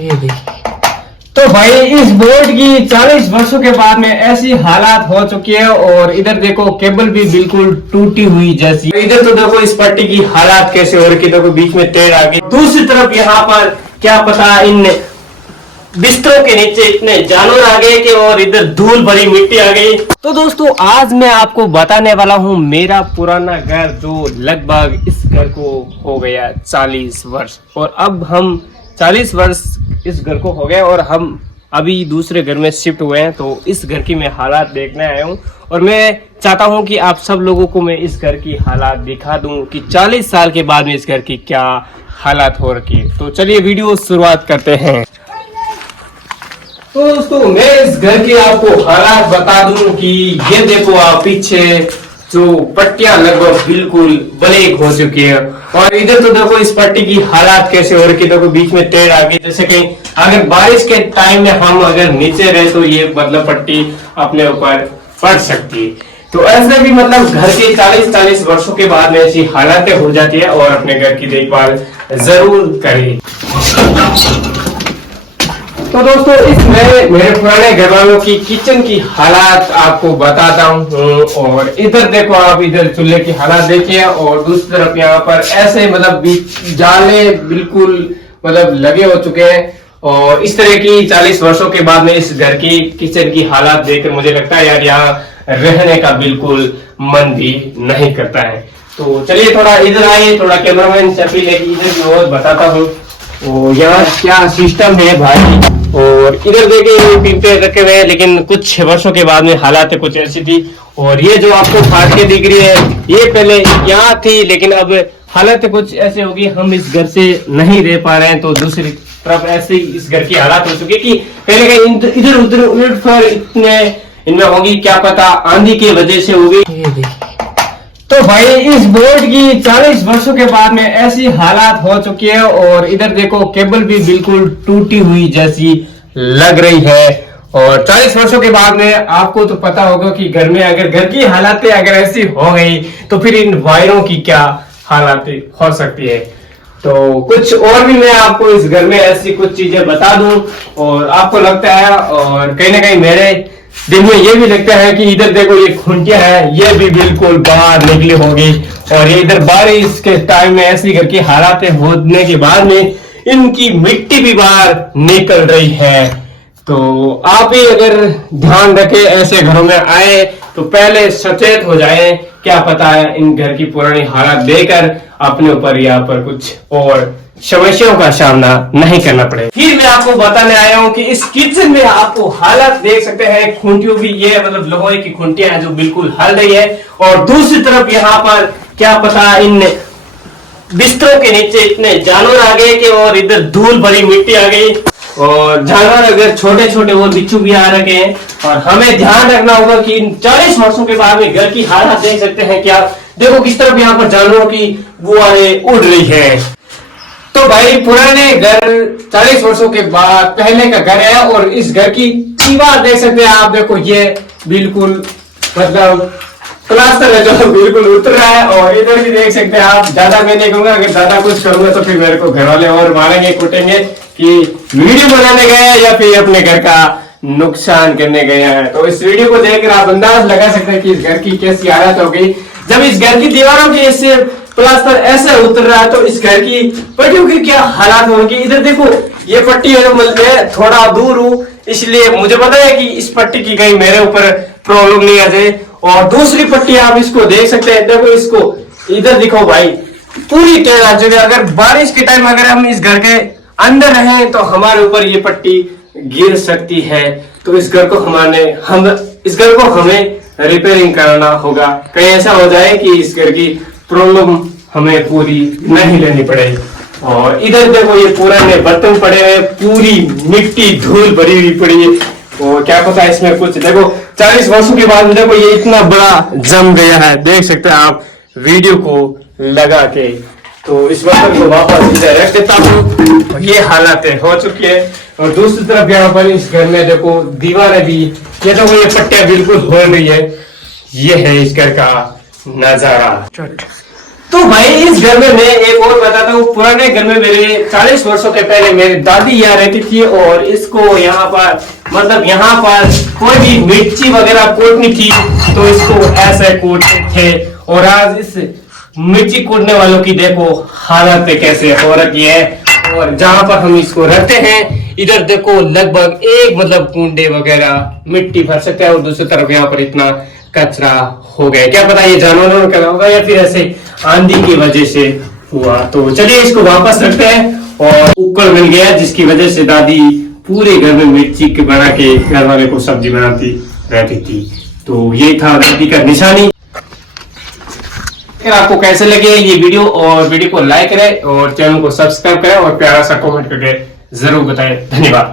ये देखिए। तो भाई इस बोर्ड की 40 वर्षों के बाद में ऐसी हालात हो चुकी है और इधर देखो केबल भी बिल्कुल टूटी हुई जैसी। इधर तो देखो इस पट्टी की हालात कैसे हो रही, देखो बीच में टेढ़ आ गई। दूसरी तरफ यहाँ पर क्या पता इन बिस्तरों के नीचे इतने जानवर आ गए कि और इधर धूल भरी मिट्टी आ गई। तो दोस्तों आज मैं आपको बताने वाला हूँ मेरा पुराना घर, जो लगभग इस घर को हो गया 40 वर्ष और अब हम 40 वर्ष इस घर को हो गए और हम अभी दूसरे घर में शिफ्ट हुए हैं। तो इस घर की मैं हालात देखने आया हूँ और मैं चाहता हूँ कि आप सब लोगों को मैं इस घर की हालात दिखा दूँ कि 40 साल के बाद में इस घर की क्या हालात हो रखी है। तो चलिए वीडियो शुरुआत करते हैं। तो दोस्तों मैं इस घर की आपको हालात बता दूं कि ये देखो आप पीछे जो पट्टियां लगभग बिल्कुल ब्लैक हो चुकी है और इधर तो देखो इस पट्टी की हालात कैसे हो रखी है, देखो बीच में टेढ़ आ गई। जैसे कि अगर बारिश के टाइम में हम अगर नीचे रहे तो ये मतलब पट्टी अपने ऊपर पड़ सकती है। तो ऐसे भी मतलब घर के 40 वर्षों के बाद में ऐसी हालातें हो जाती है और अपने घर की देखभाल जरूर करें। तो दोस्तों इसमें मेरे पुराने घर वालों की किचन की हालात आपको बताता हूँ और इधर देखो आप, इधर चूल्हे की हालात देखिए और दूसरी तरफ यहाँ पर ऐसे मतलब जाले बिल्कुल मतलब लगे हो चुके हैं। और इस तरह की 40 वर्षों के बाद में इस घर की किचन की हालात देखकर मुझे लगता है यार यहाँ रहने का बिल्कुल मन भी नहीं करता है। तो चलिए थोड़ा इधर आइए, थोड़ा कैमरामैन चपी लेके इधर की ओर बताता हूँ और यहाँ क्या सिस्टम है भाई। और इधर देखिए पीपे रखे हुए हैं, लेकिन कुछ वर्षों के बाद में हालात कुछ ऐसी थी। और ये जो आपको फाट के दिख रही है ये पहले यहाँ थी, लेकिन अब हालत कुछ ऐसे होगी हम इस घर से नहीं रह पा रहे हैं। तो दूसरी तरफ ऐसे इस घर की हालात हो चुकी है कि पहले कहीं इधर उधर उलट फर इतने इनमें होगी, क्या पता आंधी की वजह से होगी। ये देखिए। तो भाई इस बोर्ड की 40 वर्षों के बाद में ऐसी हालात हो चुकी है और इधर देखो केबल भी बिल्कुल टूटी हुई जैसी लग रही है। और 40 वर्षों के बाद में आपको तो पता होगा कि घर में अगर घर की हालातें अगर ऐसी हो गई तो फिर इन वायरों की क्या हालातें हो सकती है। तो कुछ और भी मैं आपको इस घर में ऐसी कुछ चीजें बता दूं और आपको लगता है और कहीं ना कहीं मेरे दिन में ये भी लगता है कि इधर देखो ये खुंटियां हैं ये भी बिल्कुल बाहर निकली होगी और ये इधर बारिश के टाइम में ऐसी घर की हालातें होने के बाद में इनकी मिट्टी भी बाहर निकल रही है। तो आप भी अगर ध्यान रखें ऐसे घरों में आए तो पहले सचेत हो जाए, क्या पता है इन घर की पुरानी हालत देकर अपने ऊपर यहाँ पर कुछ और समस्याओं का सामना नहीं करना पड़े। फिर मैं आपको बताने आया हूँ कि इस किचन में आपको हालत देख सकते हैं, खूंटियों की ये मतलब लोहे की खूंटियां हैं जो बिल्कुल हल रही है और दूसरी तरफ यहाँ पर क्या पता इन बिस्तरों के नीचे इतने जानवर आ गए कि और इधर धूल भरी मिट्टी आ गई और जानवर अगर छोटे छोटे वो बिच्छू भी आ रखे हैं। और हमें ध्यान रखना होगा कि इन 40 वर्षों के बाद में घर की हालत देख सकते हैं क्या, देखो किस तरफ यहाँ पर जानवरों की गुआरें उड़ रही है। तो भाई पुराने घर 40 वर्षों के बाद पहले का घर है और इस घर की दीवार देख सकते हैं आप, देखो ये बिल्कुल मतलब प्लास्टर है जो बिल्कुल उतर रहा है। और इधर भी देख सकते हैं आप, ज्यादा मैं नहीं कहूंगा, अगर ज्यादा कुछ करूंगा तो फिर मेरे को घर वाले और मारेंगे कूटेंगे कि वीडियो बनाने गए हैं या फिर अपने घर का नुकसान करने गए हैं। तो इस वीडियो को देखकर आप अंदाज लगा सकते हैं कि इस घर की कैसी हालत हो गई जब इस घर की दीवारों की इससे प्लास्टर ऐसे उतर रहा है। तो इस घर की पट्टियों की क्या हालात होंगी। इधर देखो ये पट्टी है, मैं थोड़ा दूर हूँ इसलिए मुझे पता है कि इस पट्टी की कहीं मेरे ऊपर प्रॉब्लम नहीं आ जाए। और दूसरी पट्टी आप इसको देख सकते हैं, देखो इसको इधर दिखो भाई पूरी टेढ़ आ चुकी है। अगर बारिश के टाइम अगर हम इस घर के अंदर रहे तो हमारे ऊपर ये पट्टी गिर सकती है। तो इस घर को इस घर को हमें रिपेयरिंग कराना होगा, कहीं ऐसा हो जाए कि इस घर की प्रॉब्लम हमें पूरी नहीं लेनी पड़े। और इधर देखो ये पुराने बर्तन पड़े हुए, पूरी मिट्टी धूल भरी हुई पड़ी है और क्या पता इसमें कुछ, देखो 40 वर्षों के बाद देखो ये इतना बड़ा जम गया है, देख सकते हैं आप वीडियो को लगा के। तो इस बर्तन को वापस इधर रख देता हूँ, ये हालातें हो चुकी है। और दूसरी तरफ यहाँ पर इस घर में देखो दीवारें भी, ये देखो ये पट्टियां बिल्कुल हो रही है, ये है इस घर का नजारा। तो भाई इस घर में मैं एक और बताता हूँ, पुराने घर में मेरे 40 वर्षों के पहले मेरी दादी यहाँ रहती थी, और इसको यहाँ पर मतलब यहाँ पर कोई भी मिर्ची वगैरह कूटनी थी तो इसको ऐसे कूटते थे। और आज इस मिर्ची कूटने वालों की देखो हालत कैसे हो रखी है। और जहां पर हम इसको रखते हैं इधर देखो लगभग एक मतलब कुंडे वगैरह मिट्टी भर सकते हैं, और दूसरी तरफ यहाँ पर इतना कचरा हो गया। क्या पता ये जानवरों ने करा होगा या फिर ऐसे आंधी की वजह से हुआ। तो चलिए इसको वापस रखते हैं। और कुकर मिल गया जिसकी वजह से दादी पूरे घर में मिर्ची के बना के घर वाले को सब्जी बनाती रहती थी। तो ये था दादी का निशानी। अगर आपको कैसे लगे ये वीडियो, और वीडियो को लाइक करें और चैनल को सब्सक्राइब करें और प्यारा सा कमेंट करके जरूर बताएं। धन्यवाद।